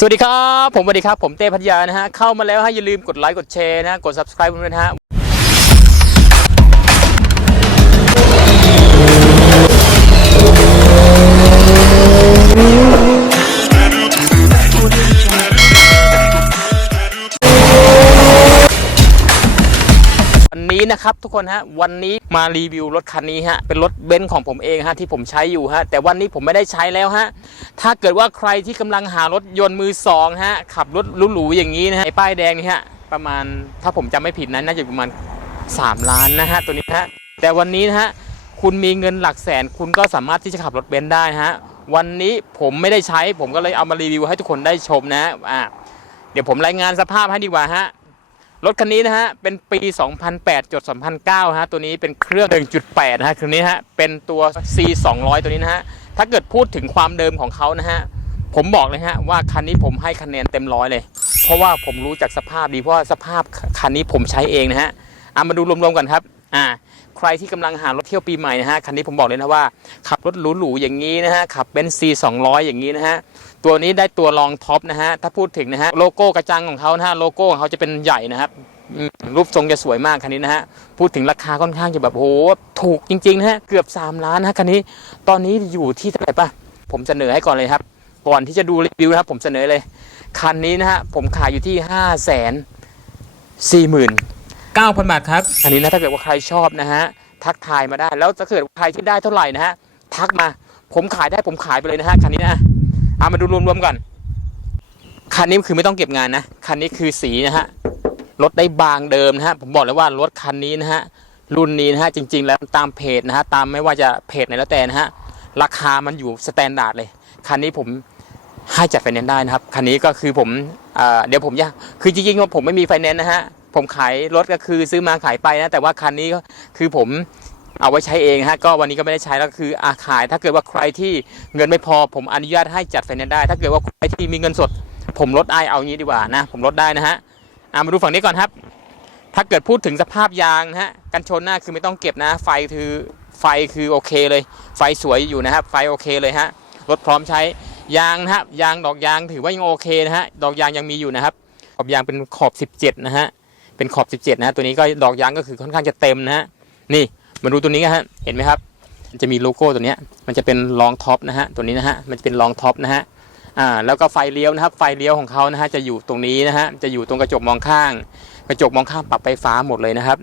สวัสดีครับ ผมสวัสดีครับ ผมเต้พัทยานะฮะ เข้ามาแล้วฮะอย่าลืมกดไลค์กดแชร์นะ กด subscribe ด้วยนะฮะ นี้นะครับทุกคนฮะวันนี้มารีวิวรถคันนี้ฮะเป็นรถเบนซ์ของผมเองฮะที่ผมใช้อยู่ฮะแต่วันนี้ผมไม่ได้ใช้แล้วฮะถ้าเกิดว่าใครที่กำลังหารถยนต์มือสองฮะขับรถหรูๆอย่างนี้นะฮะไอ้ป้ายแดงนี่ฮะประมาณถ้าผมจำไม่ผิดนั้นน่าจะประมาณ 3 ล้านนะฮะตัวนี้ฮะแต่วันนี้นะฮะคุณมีเงินหลักแสนคุณก็สามารถที่จะขับรถเบนซ์ได้ฮะวันนี้ผมไม่ได้ใช้ผมก็เลยเอามารีวิวให้ทุกคนได้ชมนะอ่าเดี๋ยวผมรายงานสภาพให้ดีกว่าฮะ รถคันนี้นะฮะ เป็นปี 2008จด2009 ฮะ ตัวนี้เป็นเครื่อง 1.8 นะฮะ คันนี้ฮะ เป็นตัว C 200ตัวนี้นะฮะ ถ้าเกิดพูดถึงความเดิมของเขานะฮะ ผมบอกเลยฮะว่าคันนี้ผมให้คะแนนเต็มร้อยเลย เพราะว่าผมรู้จากสภาพดี เพราะว่าสภาพคันนี้ผมใช้เองนะฮะ เอามาดูรวมๆกันครับ อ่า ใครที่กำลังหารถเที่ยวปีใหม่นะฮะคันนี้ผมบอกเลยนะว่า ขับรถหรูๆอย่างนี้นะฮะขับเป็น C 200อย่างนี้นะฮะตัวนี้ได้ตัวรองท็อปนะฮะถ้าพูดถึงนะฮะโลโก้กระจังของเขานะฮะโลโก้ของเขาจะเป็นใหญ่นะครับรูปทรงจะสวยมากคันนี้นะฮะ พูดถึงราคาค่อนข้างจะแบบโหถูกจริงๆนะฮะ เกือบ 3 ล้านนะคันนี้ ตอนนี้อยู่ที่เท่าไหร่ป่ะผมเสนอให้ก่อนเลยครับ ก่อนที่จะดูรีวิวนะครับ ผมเสนอเลย คันนี้นะฮะ ผมขายอยู่ที่ 5 4 0 0 0 0 9,000 บาทครับ อันนี้นะถ้าเกิดว่าใครชอบนะฮะทักทายมาได้ แล้วถ้าเกิดใครที่ได้เท่าไหร่นะฮะทักมาผมขายได้ผมขายไปเลยนะฮะคันนี้นะเอามาดูรวมๆกันคันนี้คือไม่ต้องเก็บงานนะคันนี้คือสีนะฮะรถได้บางเดิมนะฮะผมบอกเลยว่ารถคันนี้นะฮะรุ่นนี้นะฮะจริง ๆ แล้วตามเพจนะฮะตามไม่ว่าจะเพจไหนแล้วแต่นะฮะราคามันอยู่สแตนดาร์ดเลยคันนี้ผมให้จัดไฟแนนซ์ได้นะครับคันนี้ก็คือผมเอเดี๋ยวผมจะคือจริงๆว่าผมไม่มีไฟแนนซ์นะฮะ ผมขายรถก็คือซื้อมาขายไปนะ แต่ว่าคันนี้ก็คือผมเอาไว้ใช้เองฮะก็วันนี้ก็ไม่ได้ใช้แล้วคืออาขาย ถ้าเกิดว่าใครที่เงินไม่พอ ผมอนุญาตให้จัดไฟแนนซ์ได้ ถ้าเกิดว่าใครที่มีเงินสด ผมลดได้เอางี้ดีกว่านะ ผมลดได้นะฮะอะมาดูฝั่งนี้ก่อนครับ ถ้าเกิดพูดถึงสภาพยางนะฮะกันชนหน้าคือไม่ต้องเก็บนะ ไฟคือไฟคือโอเคเลย ไฟสวยอยู่นะครับ ไฟโอเคเลยฮะรถพร้อมใช้ยางนะครับยางดอกยางถือว่ายังโอเคนะฮะดอกยางยังมีอยู่นะครับขอบยางเป็นขอบ 17 นะฮะ เป็นขอบ 17นะฮะตัวนี้ก็ดอกยางก็คือค่อนข้างจะเต็มนะฮะนี่มาดูตัวนี้กันฮะเห็นไหมครับจะมีโลโก้ตัวเนี้ยมันจะเป็นรองท็อปนะฮะตัวนี้นะฮะมันจะเป็นรองท็อปนะฮะอ่าแล้วก็ไฟเลี้ยวนะครับไฟเลี้ยวของเขานะฮะจะอยู่ตรงนี้นะฮะจะอยู่ตรงกระจกมองข้าง กระจกมองข้างปรับไฟฟ้าหมดเลยนะครับ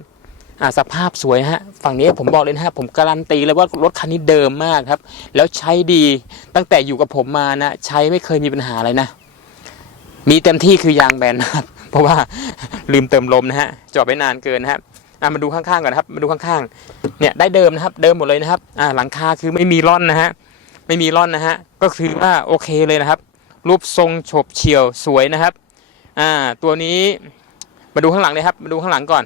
อ่าสภาพสวยฮะฝั่งนี้ผมบอกเลยนะฮะผมการันตีเลยว่ารถคันนี้เดิมมากครับ แล้วใช้ดีตั้งแต่อยู่กับผมมานะใช้ไม่เคยมีปัญหาอะไรนะ มีเต็มที่คือยางแบนนะครับ เพราะว่าลืมเติมลมนะฮะจอดไปนานเกินนะครับอ่ามาดูข้างๆก่อนนะครับ มาดูข้างๆ เนี่ยได้เดิมนะครับ เดิมหมดเลยนะครับ อ่าหลังคาคือไม่มีร่อนนะฮะ ไม่มีร่อนนะฮะ ก็คือว่าโอเคเลยนะครับ รูปทรงฉบเฉี่ยวสวยนะครับ อ่า ตัวนี้มาดูข้างหลังเลยครับ มาดูข้างหลังก่อน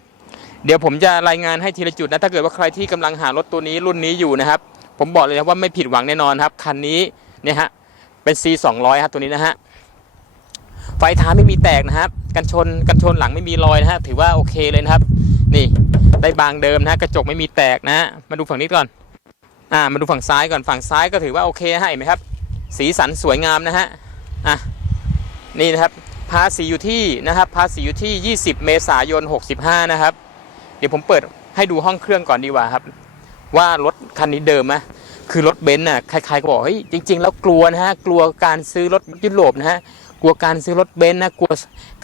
เดี๋ยวผมจะรายงานให้ทีละจุดนะ ถ้าเกิดว่าใครที่กำลังหารถตัวนี้รุ่นนี้อยู่นะครับ ผมบอกเลยนะว่าไม่ผิดหวังแน่นอนครับ คันนี้เนี่ยฮะ เป็น C 2 0 0ครับตัวนี้นะฮะ ไฟท้ายไม่มีแตกนะครับกันชนกันชนหลังไม่มีรอยนะฮะถือว่าโอเคเลยนะครับ นี่ได้บางเดิมนะกระจกไม่มีแตกนะฮะมาดูฝั่งนี้ก่อน อ่ามาดูฝั่งซ้ายก่อนฝั่งซ้ายก็ถือว่าโอเคนะฮะเห็นไหมครับ สีสันสวยงามนะฮะอะนี่นะครับภาษีอยู่ที่นะครับภาษีอยู่ที่ 20 เมษายน 65 นะครับ เดี๋ยวผมเปิดให้ดูห้องเครื่องก่อนดีกว่าครับ ว่ารถคันนี้เดิมไหมคือรถเบนซ์น่ะใครๆก็บอกเฮ้ยจริง ๆ แล้วกลัวนะฮะกลัวการซื้อรถยุโรปนะฮะ กลัวการซื้อรถเบนซ์นะกลัว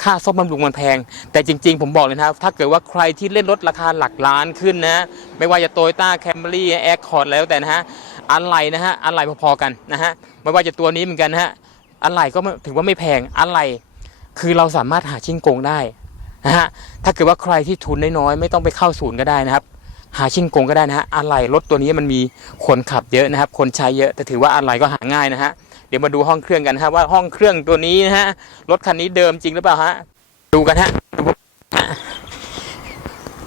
ค่าซ่อมบำรุงมันแพง แต่จริง ๆ ผมบอกเลยนะครับ ถ้าเกิดว่าใครที่เล่นรถราคาหลักล้านขึ้นนะไม่ว่าจะโตโยต้าแคมรี่แอคคอร์ดแล้วแต่นะฮะอะไรนะฮะอะไรพอๆกันนะฮะไม่ว่าจะตัวนี้เหมือนกันนะฮะอะไรก็ถือว่าไม่แพงอะไร คือเราสามารถหาชิ่งโกงได้นะฮะถ้าเกิดว่าใครที่ทุนน้อยๆไม่ต้องไปเข้าศูนย์ก็ได้นะครับ หาชิ่งโกงก็ได้นะฮะอะไรรถตัวนี้มันมีคนขับเยอะนะครับ คนใช้เยอะแต่ถือว่าอะไรก็หาง่ายนะฮะ ดี๋ยวมาดูห้องเครื่องกันฮะว่าห้องเครื่องตัวนี้นะฮะรถคันนี้เดิมจริงหรือเปล่าฮะดูกันฮะดูฮะ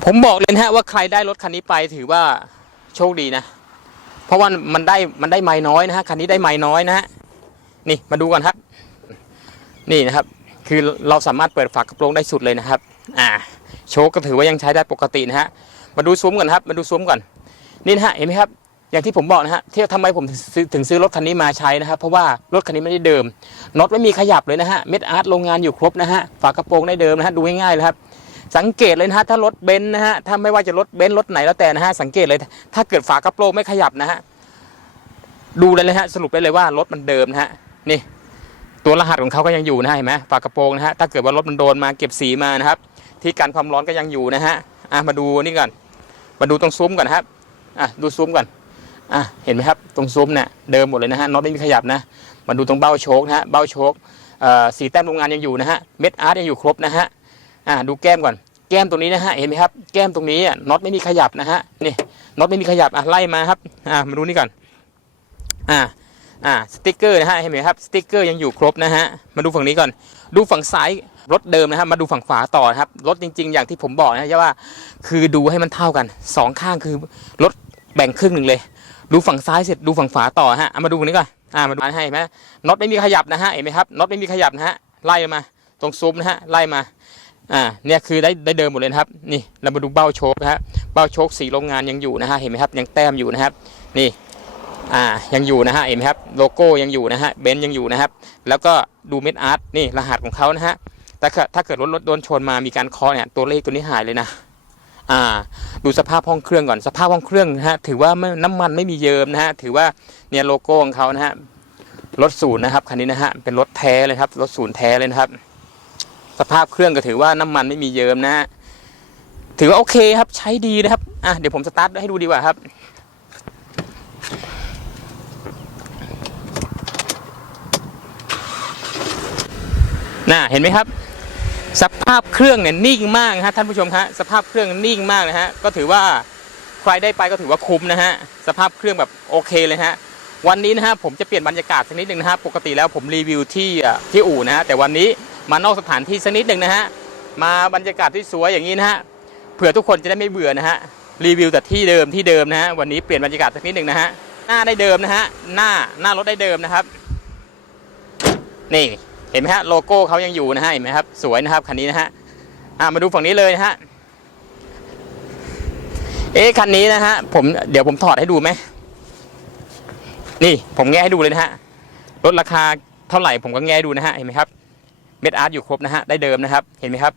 ผมบอกเลยนะฮะว่าใครได้รถคันนี้ไปถือว่าโชคดีนะ เพราะว่ามันได้มันได้ไม้น้อยนะฮะคันนี้ได้ไม้น้อยนะฮะนี่มาดูกันครับ นี่นะครับ คือเราสามารถเปิดฝากระโปรงได้สุดเลยนะครับ อ่า โชคก็ถือว่ายังใช้ได้ปกตินะฮะมาดูซุ้มก่อนครับ มาดูซุ้มก่อนนี่นะฮะเห็นไหมครับ อย่างที่ผมบอกนะฮะที่ทำไมผมถึงซื้อรถคันนี้มาใช้นะครับ เพราะว่ารถคันนี้ไม่ได้เดิมน็อตไม่มีขยับเลยนะฮะเม็ดอาร์ตโรงงานอยู่ครบนะฮะฝากระโปรงได้เดิมนะฮะดูง่ายๆเลยครับสังเกตเลยนะฮะถ้ารถเบนซ์นะฮะถ้าไม่ว่าจะรถเบนซ์รถไหนแล้วแต่นะฮะสังเกตเลย ถ้าเกิดฝากระโปรงไม่ขยับนะฮะดูเลยเลยฮะสรุปได้เลยว่ารถมันเดิมนะฮะนี่ตัวรหัสของเขาก็ยังอยู่นะฮะเห็นไหมฝากระโปรงนะฮะถ้าเกิดว่ารถมันโดนมาเก็บสีมานะครับที่กันความร้อนก็ยังอยู่นะฮะอะมาดูนี่ก่อนมาดูตรงซุ้มก่อนครับอะดูซุ้มก่อน อะเห็นไหมครับตรงซุ้มเนี่ยเดิมหมดเลยนะฮะน็อตไม่มีขยับนะมาดูตรงเบ้าโชคนะฮะเบ้าโชคเอ่อสีแต้มโรงงานยังอยู่นะฮะเม็ดอาร์ตยังอยู่ครบนะฮะอะดูแก้มก่อนแก้มตรงนี้นะฮะเห็นไหมครับแก้มตรงนี้น็อตไม่มีขยับนะฮะนี่น็อตไม่มีขยับอะไล่มาครับอะมาดูนี่ก่อนอะอะสติ๊กเกอร์นะฮะเห็นไหมครับสติ๊กเกอร์ยังอยู่ครบนะฮะมาดูฝั่งนี้ก่อน ดูฝั่งซ้ายรถเดิมนะครับมาดูฝั่งขวาต่อครับรถจริง ๆ อย่างที่ผมบอกนะว่า คือดูให้มันเท่ากันสองข้างคือรถแบ่งครึ่งหนึ่งเลย ดูฝั่งซ้ายเสร็จดูฝั่งขวาต่อฮะเอามาดูฝั่งนี้ก่อนอ่ามาดูให้เห็นไหมน็อตไม่มีขยับนะฮะเห็นไหมครับน็อตไม่มีขยับนะฮะไล่มาตรงซุ้มนะฮะไล่มาอ่าเนี่ยคือได้ได้เดิมหมดเลยครับนี่เรามาดูเบ้าโชคนะฮะเบ้าโชคสีโรงงานยังอยู่นะฮะเห็นไหมครับยังแต้มอยู่นะครับนี่อ่ายังอยู่นะฮะเห็นไหมครับโลโก้ยังอยู่นะฮะเบนซ์ยังอยู่นะครับ แล้วก็ดูเม็ดอาร์ตนี่รหัสของเขานะฮะแต่ถ้าเกิดรถรถโดนชนมามีการเคาะเนี่ยตัวเลขตัวนี้หายเลยนะ อ่า ดูสภาพห้องเครื่องก่อนสภาพห้องเครื่องนะฮะถือว่าน้ำมันไม่มีเยิมนะฮะถือว่าเนี่ยโลโก้ของเขานะฮะรถศูนย์นะครับคันนี้นะฮะเป็นรถแท้เลยครับรถศูนย์แท้เลยนะครับ สภาพเครื่องก็ถือว่าน้ำมันไม่มีเยิมนะฮะถือว่าโอเคครับใช้ดีนะครับอะเดี๋ยวผมสตาร์ทให้ดูดีกว่าครับน่ะเห็นไหมครับ สภาพเครื่องเนี่ยนิ่งมากนะฮะท่านผู้ชมครับสภาพเครื่องนิ่งมากนะฮะก็ถือว่าใครได้ไปก็ถือว่าคุ้มนะฮะสภาพเครื่องแบบโอเคเลยฮะวันนี้นะฮะผมจะเปลี่ยนบรรยากาศสักนิดหนึ่งนะฮะปกติแล้วผมรีวิวที่ที่อู่นะฮะแต่วันนี้มานอกสถานที่สักนิดหนึ่งนะฮะมาบรรยากาศที่สวยอย่างนี้นะฮะเผื่อทุกคนจะได้ไม่เบื่อนะฮะรีวิวแต่ที่เดิมที่เดิมนะฮะวันนี้เปลี่ยนบรรยากาศสักนิดหนึ่งนะฮะหน้าได้เดิมนะฮะหน้าหน้ารถได้เดิมนะครับนี่ เห็นไหมฮะโลโก้เขายังอยู่นะฮะเห็นไหมครับ สวยนะครับคันนี้นะฮะอะมาดูฝั่งนี้เลยนะฮะเอ๊ะคันนี้นะฮะผมเดี๋ยวผมถอดให้ดูไหมนี่ผมแงะให้ดูเลยนะฮะลดราคาเท่าไหร่ผมก็แงะให้ดูนะฮะเห็นไหมครับเม็ดอาร์ตอยู่ครบนะฮะได้เดิมนะครับ เห็นไหมครับ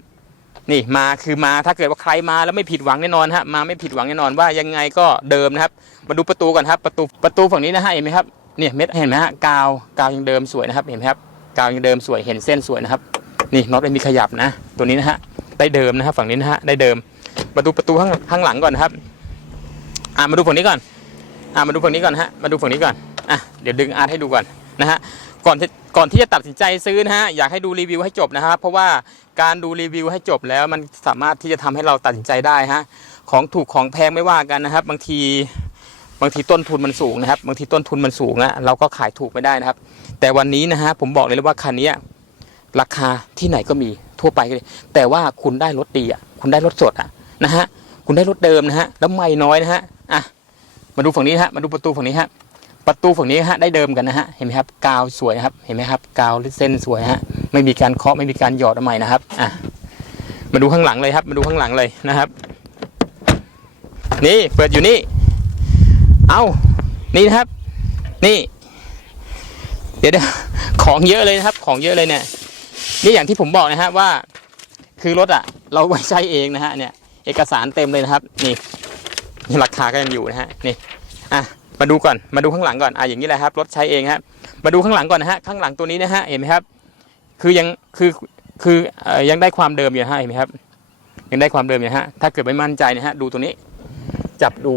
นี่มาคือมาถ้าเกิดว่าใครมาแล้วไม่ผิดหวังแน่นอนฮะมาไม่ผิดหวังแน่นอนว่ายังไงก็เดิมนะครับ มาดูประตูก่อนครับ ประตูประตูฝั่งนี้นะฮะเห็นไหมครับเนี่ยเม็ดเห็นไหมฮะกาวกาวยังเดิมสวยนะครับเห็นไหมครับ กาวยังเดิมสวยเห็นเส้นสวยนะครับนี่น็อตไม่มีขยับนะ ตัวนี้นะฮะได้เดิมนะครับฝั่งนี้นะฮะได้เดิมมาดูประตูข้างข้างหลังก่อนนะครับอ่ามาดูฝั่งนี้ก่อนอ่ามาดูฝั่งนี้ก่อนฮะมาดูฝั่งนี้ก่อนอะเดี๋ยวดึงอาร์ตให้ดูก่อนนะฮะก่อนที่ก่อนที่จะตัดสินใจซื้อนะฮะอยากให้ดูรีวิวให้จบนะครับเพราะว่าการดูรีวิวให้จบแล้วมันสามารถที่จะทำให้เราตัดสินใจได้ฮะของถูกของแพงไม่ว่ากันนะครับ บางที บางทีต้นทุนมันสูงนะครับ บางทีต้นทุนมันสูงนะเราก็ขายถูกไม่ได้นะครับ แต่วันนี้นะฮะผมบอกเลยว่าคันนี้ราคาที่ไหนก็มีทั่วไปเลยแต่ว่าคุณได้รถดีอะคุณได้รถสดอะนะฮะคุณได้รถเดิมนะฮะแล้วไม่น้อยนะฮะอะมาดูฝั่งนี้ฮะมาดูประตูฝั่งนี้ฮะประตูฝั่งนี้ฮะได้เดิมกันนะฮะเห็นไหมครับกาวสวยนะครับเห็นไหมครับกาวเส้นสวยฮะไม่มีการเคาะไม่มีการหยอดอะไรใหม่นะครับอะมาดูข้างหลังเลยครับ มาดูข้างหลังเลยนะครับ นี่เปิดอยู่นี่ เอานี่นะครับ นี่ เดี๋ยวของเยอะเลยนะครับ ของเยอะเลยเนี่ยนี่อย่างที่ผมบอกนะฮะว่า คือรถอะเราไว้ใช้เองนะฮะเนี่ยเอกสารเต็มเลยนะครับ นี่นี่ราคาก็ยังอยู่นะฮะนี่อะมาดูก่อนมาดูข้างหลังก่อนอะอย่างนี้แหละครับรถใช้เองครับมาดูข้างหลังก่อนนะฮะข้างหลังตัวนี้นะฮะเห็นไหมครับ คือยังคือคือยังได้ความเดิมอยู่ฮะเห็นไหมครับ ยังได้ความเดิมอยู่ฮะถ้าเกิดไม่มั่นใจนะฮะดูตัวนี้ จับดู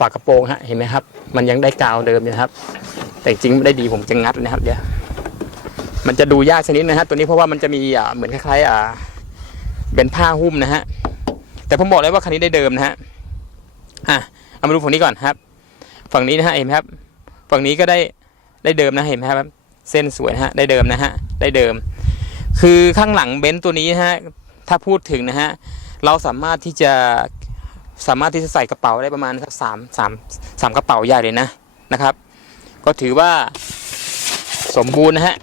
ฝากระโปรงฮะเห็นไหมครับ มันยังได้กาวเดิมนะครับ แต่จริงไม่ได้ดีผมจะงัดนะครับเดี๋ยวมันจะดูยากชนิดนะฮะตัวนี้เพราะว่ามันจะมีเหมือนคล้ายๆอ่าเป็นผ้าหุ้มนะฮะแต่ผมบอกเลยว่าคันนี้ได้เดิมนะฮะอะเอามาดูฝั่งนี้ก่อนครับ ฝั่งนี้นะฮะเห็นไหมครับ ฝั่งนี้ก็ได้ได้เดิมนะเห็นไหมครับ เส้นสวยนะฮะได้เดิมนะฮะได้เดิม คือข้างหลังเบนซ์ตัวนี้นะฮะถ้าพูดถึงนะฮะเราสามารถที่จะ สามารถที่จะใส่กระเป๋าได้ประมาณสักสามสามสามกระเป๋าใหญ่เลยนะนะครับ ก็ถือว่าสมบูรณ์นะฮะ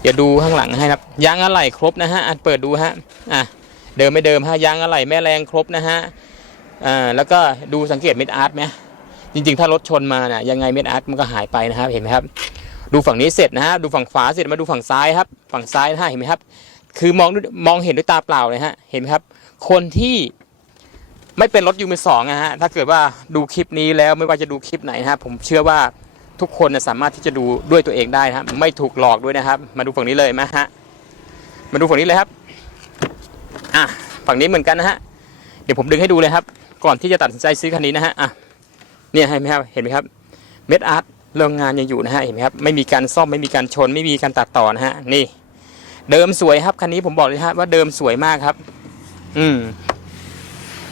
เดี๋ยวดูข้างหลังให้ครับยางอะไหล่ครบนะฮะอะเปิดดูฮะอะเดิมไม่เดิมฮะยางอะไหล่แม่แรงครบนะฮะอ่าแล้วก็ดูสังเกตเม็ดอาร์ตไหมจริงๆ ถ้ารถชนมาเนี่ยยังไงเม็ดอาร์ตมันก็หายไปนะครับเห็นไหมครับ ดูฝั่งนี้เสร็จนะฮะดูฝั่งขวาเสร็จมาดูฝั่งซ้ายครับ ฝั่งซ้ายนะฮะเห็นไหมครับ คือมองด้วยมองเห็นด้วยตาเปล่าเลยฮะเห็นไหมครับ คนที่ ไม่เป็นรถยูมือสองนะฮะถ้าเกิดว่าดูคลิปนี้แล้วไม่ว่าจะดูคลิปไหนนะฮะผมเชื่อว่าทุกคนนะสามารถที่จะดูด้วยตัวเองได้นะครับไม่ถูกหลอกด้วยนะครับ มาดูฝั่งนี้เลยไหมฮะมาดูฝั่งนี้เลยครับอะฝั่งนี้เหมือนกันนะฮะเดี๋ยวผมดึงให้ดูเลยครับ ก่อนที่จะตัดสินใจซื้อคันนี้นะฮะอะเนี่ยเห็นไหมครับเห็นไหมครับเม็ดอาร์ตโรงงานยังอยู่นะฮะเห็นไหมครับไม่มีการซ่อมไม่มีการชน ไม่มีการตัดต่อนะฮะนี่ เดิมสวยครับคันนี้ผมบอกเลยฮะว่าเดิมสวยมากครับ อืม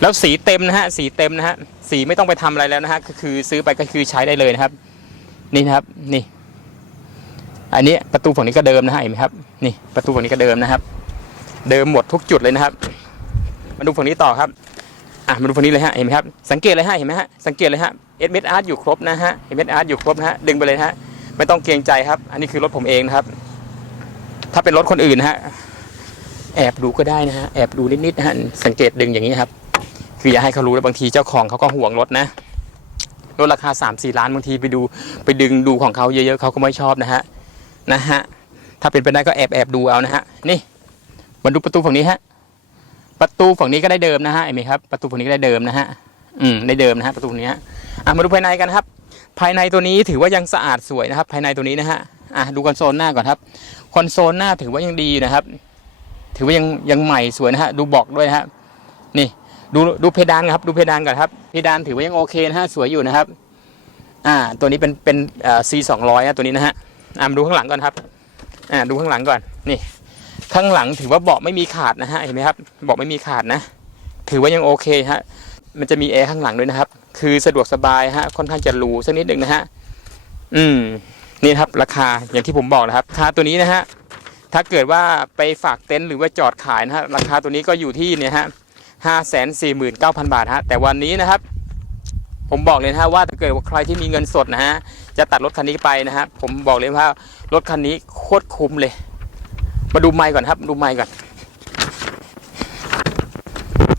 แล้วสีเต็มนะฮะสีเต็มนะฮะสีไม่ต้องไปทำอะไรแล้วนะฮะก็คือซื้อไปก็คือใช้ได้เลยนะครับ นี่นะครับนี่ อันนี้ประตูฝั่งนี้ก็เดิมนะฮะเห็นไหมครับ นี่ประตูฝั่งนี้ก็เดิมนะครับ เดิมหมดทุกจุดเลยนะครับ มาดูฝั่งนี้ต่อครับอะมาดูฝั่งนี้เลยฮะเห็นไหมครับสังเกตเลยฮะเห็นไหมฮะสังเกตเลยฮะเอสเมอาร์ตอยู่ครบนะฮะเอสเมอาร์ตอยู่ครบนะฮะดึงไปเลยฮะไม่ต้องเกรงใจครับ อันนี้คือรถผมเองนะครับ ถ้าเป็นรถคนอื่นนะฮะแอบดูก็ได้นะฮะแอบดูนิดๆนะฮะสังเกตดึงอย่างนี้ครับ คืออย่าให้เขารู้แล้วบางทีเจ้าของเขาก็ห่วงรถนะรถราคา 3 4 ล้านบางทีไปดูไปดึงดูของเขาเยอะๆเขาก็ไม่ชอบนะฮะนะฮะถ้าเป็นไปได้ก็แอบแอบดูเอานะฮะนี่มาดูประตูฝั่งนี้ฮะประตูฝั่งนี้ก็ได้เดิมนะฮะเห็นไหมครับประตูฝั่งนี้ก็ได้เดิมนะฮะอืมได้เดิมนะฮะประตูนี้ฮะอะมาดูภายในกันครับ ภายในตัวนี้ถือว่ายังสะอาดสวยนะครับ ภายในตัวนี้นะฮะอะดูคอนโซลหน้าก่อนครับคอนโซลหน้าถือว่ายังดีนะครับ ถือว่ายังยังใหม่สวยนะฮะดูบอกด้วยนะฮะ ดูดูเพดานครับ ดูเพดานก่อนครับ เพดานถือว่ายังโอเคนะฮะสวยอยู่นะครับ อ่า ตัวนี้เป็นเป็นเอ่อ C สองร้อยนะตัวนี้นะฮะอ่ามาดูข้างหลังก่อนครับ อ่าดูข้างหลังก่อนนี่ ข้างหลังถือว่าเบาะไม่มีขาดนะฮะเห็นไหมครับเบาะไม่มีขาดนะ ถือว่ายังโอเคฮะมันจะมีแอร์ข้างหลังด้วยนะครับ คือสะดวกสบายฮะค่อนข้างจะหรูสักนิดหนึ่งนะฮะอืมนี่ครับราคาอย่างที่ผมบอกนะครับราคาตัวนี้นะฮะถ้าเกิดว่าไปฝากเต็นท์หรือว่าจอดขายนะฮะราคาตัวนี้ก็อยู่ที่เนี่ยฮะ ห้าแสนสี่หมื่นเก้าพันบาทฮะแต่วันนี้นะครับ ผมบอกเลยนะฮะว่าถ้าเกิดว่าใครที่มีเงินสดนะฮะจะตัดรถคันนี้ไปนะฮะผมบอกเลยว่ารถคันนี้โคตรคุ้มเลย มาดูไมค์ก่อนครับ ดูไมค์ก่อน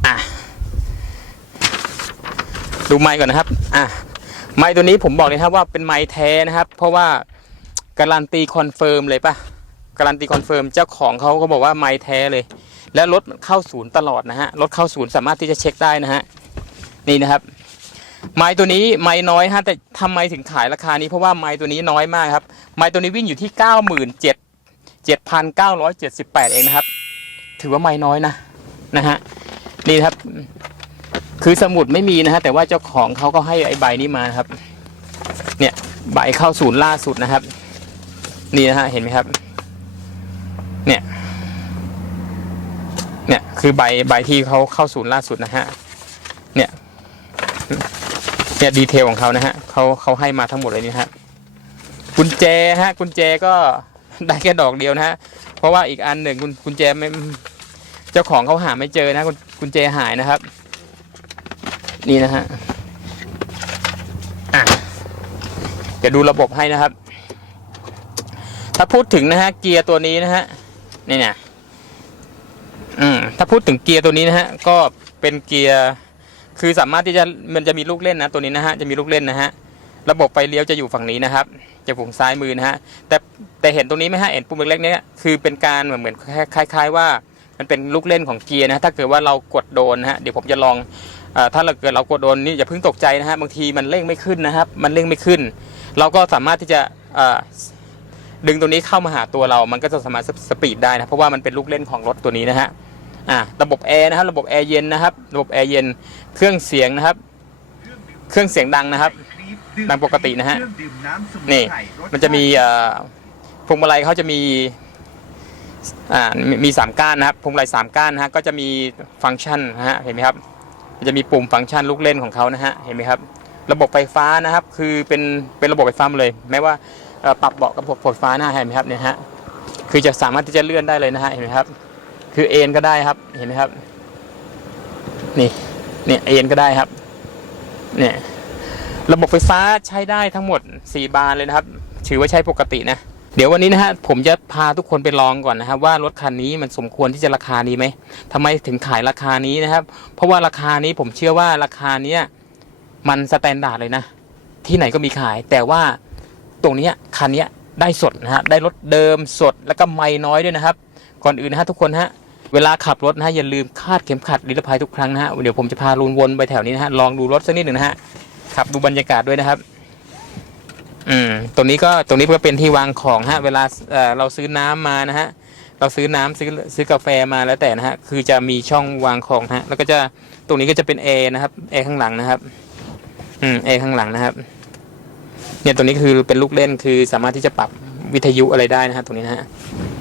อะดูไมค์ก่อนนะครับอะไมค์ตัวนี้ผมบอกเลยครับว่าเป็นไมค์แท้นะครับ เพราะว่าการันตีคอนเฟิร์มเลยปะการันตีคอนเฟิร์มเจ้าของเขาก็บอกว่าไมค์แท้เลย แล้วรถเข้าศูนย์ตลอดนะฮะรถเข้าศูนย์สามารถที่จะเช็คได้นะฮะนี่นะครับ ไม้ตัวนี้ไม้น้อยฮะแต่ทำไมถึงขายราคานี้เพราะว่าไม้ตัวนี้น้อยมากครับ ไม้ตัวนี้วิ่งอยู่ที่9 7 7 7,978เจ็ดเจ็ดพันเก้าร้อยเจ็ดสิบแปดเองนะครับ ถือว่าไม้น้อยนะนะฮะนี่ครับ คือสมุดไม่มีนะฮะแต่ว่าเจ้าของเขาก็ให้ไอ้ใบนี้มาครับ เนี่ยใบเข้าศูนย์ล่าสุดนะครับ นี่นะฮะเห็นไหมครับ เนี่ย เนี่ยคือใบใบที่เขาเข้าศูนย์ล่าสุดนะฮะ เนี่ยเนี่ยดีเทลของเขานะฮะเขาเขาให้มาทั้งหมดเลยนี่ฮะกุญแจฮะกุญแจก็ได้แค่ดอกเดียวนะฮะเพราะว่าอีกอันหนึ่งกุญกุญแจไม่เจ้าของเขาหาไม่เจอนะกุญกุญแจหายนะครับ นี่นะฮะอะเดี๋ยวดูระบบให้นะครับ ถ้าพูดถึงนะฮะเกียร์ตัวนี้นะฮะนี่เนี่ย อืมถ้าพูดถึงเกียร์ตัวนี้นะฮะ ก็เป็นเกียร์คือสามารถที่จะมันจะมีลูกเล่นนะตัวนี้นะฮะจะมีลูกเล่นนะฮะระบบไฟเลี้ยวจะอยู่ฝั่งนี้นะครับ จะฝั่งซ้ายมือนะฮะแต่แต่เห็นตรงนี้ไหมฮะเห็นปุ่มเล็กๆเนี้ยคือเป็นการเหมือนคล้าย ๆ ว่ามันเป็นลูกเล่นของเกียร์นะถ้าเกิดว่าเรากดโดนนะฮะเดี๋ยวผมจะลองอถ้าเราเกิดเรากดโดนนี่อย่าเพิ่งตกใจนะฮะบางทีมันเร่งไม่ขึ้นนะครับ มันเร่งไม่ขึ้น เราก็สามารถที่จะดึงตัวนี้เข้ามาหาตัวเรา มันก็จะสามารถสปีดได้นะเพราะว่ามันเป็นลูกเล่นของรถตัวนี้นะฮะ อ่าระบบแอร์นะครับ ระบบแอร์เย็นนะครับ ระบบแอร์เย็น เครื่องเสียงนะครับ เครื่องเสียงดังนะครับ ดังปกตินะฮะ นี่ มันจะมีอ่อพวงมาลัยเขาจะมีอ่ามีสามก้านนะครับพวงมาลัยสามก้านนะฮะ ก็จะมีฟังก์ชันนะฮะ เห็นไหมครับ มันจะมีปุ่มฟังก์ชันลูกเล่นของเขานะฮะ เห็นไหมครับ ระบบไฟฟ้านะครับ คือเป็น เป็นระบบไฟฟ้าเลย แม้ว่าปรับเบาะกับระบบไฟฟ้าหน้าเห็นไหมครับเนี่ยฮะ คือจะสามารถที่จะเลื่อนได้เลยนะฮะ เห็นไหมครับ คือเอ็นก็ได้ครับ เห็นไหมครับ นี่ เนี่ยเอ็นก็ได้ครับ เนี่ย ระบบไฟฟ้าใช้ได้ทั้งหมด 4 บานเลยนะครับ ถือว่าใช้ปกตินะเดี๋ยววันนี้นะฮะผมจะพาทุกคนไปลองก่อนนะครับว่ารถคันนี้มันสมควรที่จะราคานี้ไหมทำไมถึงขายราคานี้นะครับ เพราะว่าราคานี้ผมเชื่อว่าราคาเนี้ยมันสแตนดาร์ดเลยนะ ที่ไหนก็มีขาย แต่ว่าตรงนี้คันนี้ได้สดนะฮะได้รถเดิมสดแล้วก็ไม่น้อยด้วยนะครับ ก่อนอื่นนะฮะทุกคนฮะ เวลาขับรถนะฮะอย่าลืมคาดเข็มขัดนิรภัยทุกครั้งนะฮะเดี๋ยวผมจะพาลุนวนไปแถวนี้นะฮะลองดูรถสักนิดหนึ่งนะฮะขับดูบรรยากาศด้วยนะครับ อืมตรงนี้ก็ตรงนี้ก็เป็นที่วางของฮะ เวลาเอ่อเราซื้อน้ำมานะฮะเราซื้อน้ำซื้อซื้อกาแฟมาแล้วแต่นะฮะคือจะมีช่องวางของฮะ แล้วก็จะตรงนี้ก็จะเป็นแอร์นะครับแอร์ข้างหลังนะครับ อืมแอร์ข้างหลังนะครับ เนี่ยตรงนี้คือเป็นลูกเล่นคือสามารถที่จะปรับวิทยุอะไรได้นะฮะตรงนี้นะฮะ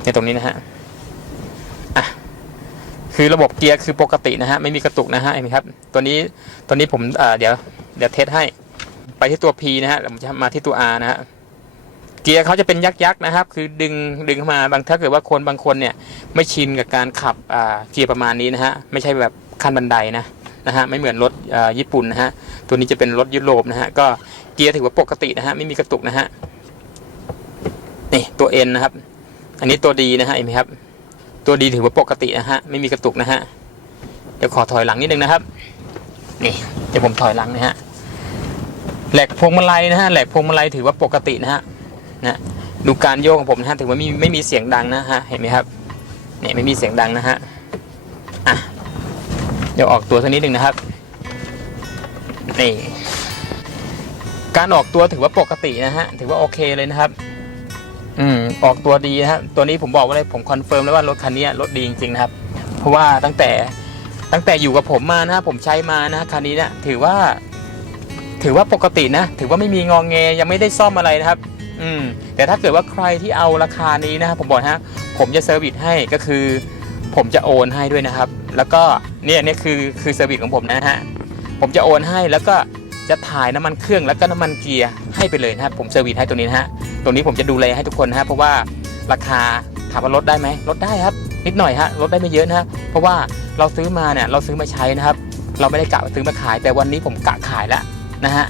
เนี่ยตรงนี้นะฮะอะ คือระบบเกียร์คือปกตินะฮะไม่มีกระตุกนะฮะเห็นไหมครับ ตัวนี้ตัวนี้ผมเดี๋ยวเดี๋ยวเทสให้ไปที่ตัว P นะฮะเดี๋ยวผมจะมาที่ตัว R นะฮะเกียร์เขาจะเป็นยักษ์ยักนะครับ คือดึงดึงเข้ามาบางถ้าเกิดว่าคนบางคนเนี่ยไม่ชินกับการขับเกียร์ประมาณนี้นะฮะไม่ใช่แบบขั้นบันไดนะนะฮะไม่เหมือนรถญี่ปุ่นนะฮะตัวนี้จะเป็นรถยุโรปนะฮะก็เกียร์ถือว่าปกตินะฮะไม่มีกระตุกนะฮะนี่ตัว N นะครับ อันนี้ตัวดีนะฮะเห็นไหมครับ ตัวดีถือว่าปกตินะฮะ ไม่มีกระตุกนะฮะ เดี๋ยวขอถอยหลังนิดนึงนะครับ นี่เดี๋ยวผมถอยหลังนะฮะ แหลกพวงมาลัยนะฮะ แหลกพวงมาลัยถือว่าปกตินะฮะ นะดูการโยกของผมนะฮะ ถือว่าไม่ไม่มีเสียงดังนะฮะ เห็นไหมครับ เนี่ยไม่มีเสียงดังนะฮะ อะ เดี๋ยวออกตัวสักนิดหนึ่งนะครับ นี่ การออกตัวถือว่าปกตินะฮะ ถือว่าโอเคเลยนะครับ อืมออกตัวดีนะฮะตัวนี้ผมบอกไว้เลยผมคอนเฟิร์มแล้วว่ารถคันนี้รถดีจริงๆนะครับ เพราะว่าตั้งแต่ตั้งแต่อยู่กับผมมานะผมใช้มานะคันนี้เนี่ยถือว่า ถือว่าปกตินะ ถือว่าไม่มีงองแงยังไม่ได้ซ่อมอะไรนะครับ อืม แต่ถ้าเกิดว่าใครที่เอาราคานี้นะครับผมบอกนะฮะผมจะเซอร์วิสให้ก็คือ ผมจะโอนให้ด้วยนะครับ แล้วก็เนี่ยเนี่ยคือคือเซอร์วิสของผมนะฮะผมจะโอนให้แล้วก็ จะถ่ายน้ำมันเครื่องแล้วก็น้ำมันเกียร์ให้ไปเลยนะครับผมเซอร์วิสให้ตรงนี้นะฮะตรงนี้ผมจะดูแลให้ทุกคนนะฮะเพราะว่าราคาถามว่าลดได้ไหมลดได้ครับ นิดหน่อยฮะลดได้ไม่เยอะนะฮะเพราะว่าเราซื้อมาเนี่ยเราซื้อมาใช้นะครับ เราไม่ได้กะซื้อมาขาย แต่วันนี้ผมกะขายแล้วนะฮะ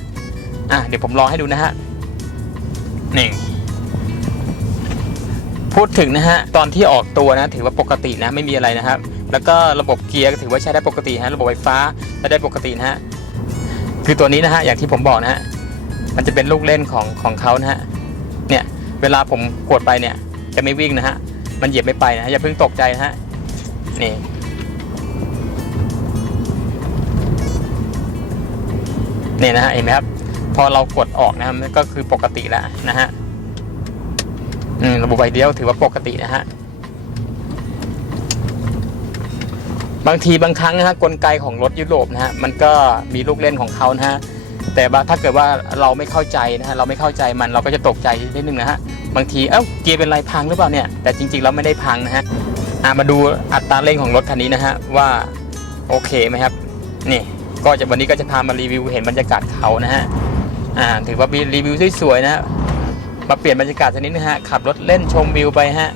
อะเดี๋ยวผมลองให้ดูนะฮะหนี่งพูดถึงนะฮะตอนที่ออกตัวนะถือว่าปกตินะไม่มีอะไรนะครับ แล้วก็ระบบเกียร์ถือว่าใช้ได้ปกติฮะระบบไฟฟ้าใช้ได้ปกตินะฮะ คือตัวนี้นะฮะอย่างที่ผมบอกนะฮะมันจะเป็นลูกเล่นของของเขานะฮะเนี่ยเวลาผมกดไปเนี่ย จะไม่วิ่งนะฮะมันเหยียบไม่ไปนะฮะอย่าเพิ่งตกใจนะฮะนี่นี่นะฮะเห็นไหมครับ พอเรากดออกนะครับก็คือปกติแล้วนะฮะอืมระบบไฟเดียวถือว่าปกตินะฮะ บางทีบางครั้งนะฮะกลไกของรถยุโรปนะฮะมันก็มีลูกเล่นของเขานะฮะแต่ว่าถ้าเกิดว่าเราไม่เข้าใจนะฮะเราไม่เข้าใจมันเราก็จะตกใจนิดนึงนะฮะบางทีเอ้าเกียร์เป็นไรพังหรือเปล่าเนี่ยแต่จริงๆเราไม่ได้พังนะฮะอะมาดูอัตราเร่งของรถคันนี้นะฮะว่าโอเคไหมครับนี่ก็จะวันนี้ก็จะพามารีวิวเห็นบรรยากาศเขานะฮะอ่าถือว่ามีรีวิวสวยๆนะฮะมาเปลี่ยนบรรยากาศสักนิดนะฮะขับรถเล่นชมวิวไปฮะ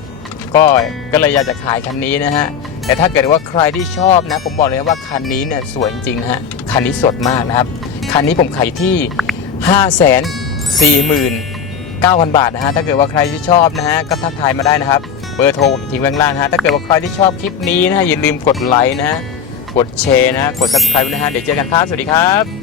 ก็ก็เลยอยากจะขายคันนี้นะฮะ แต่ถ้าเกิดว่าใครที่ชอบนะ ผมบอกเลยว่าคันนี้เนี่ยสวยจริงๆนะฮะคันนี้สดมากนะครับ คันนี้ผมขายที่ 5 4 9 0 0 0 บาทนะฮะ ถ้าเกิดว่าใครที่ชอบนะฮะ ก็ทักทายมาได้นะครับ เบอร์โทรผมทิ้งไว้ข้างล่างนะฮะ ถ้าเกิดว่าใครที่ชอบคลิปนี้นะฮะ อย่าลืมกดไลค์นะฮะ กดแชร์นะฮะกด subscribe นะฮะ เดี๋ยวเจอกันครับ สวัสดีครับ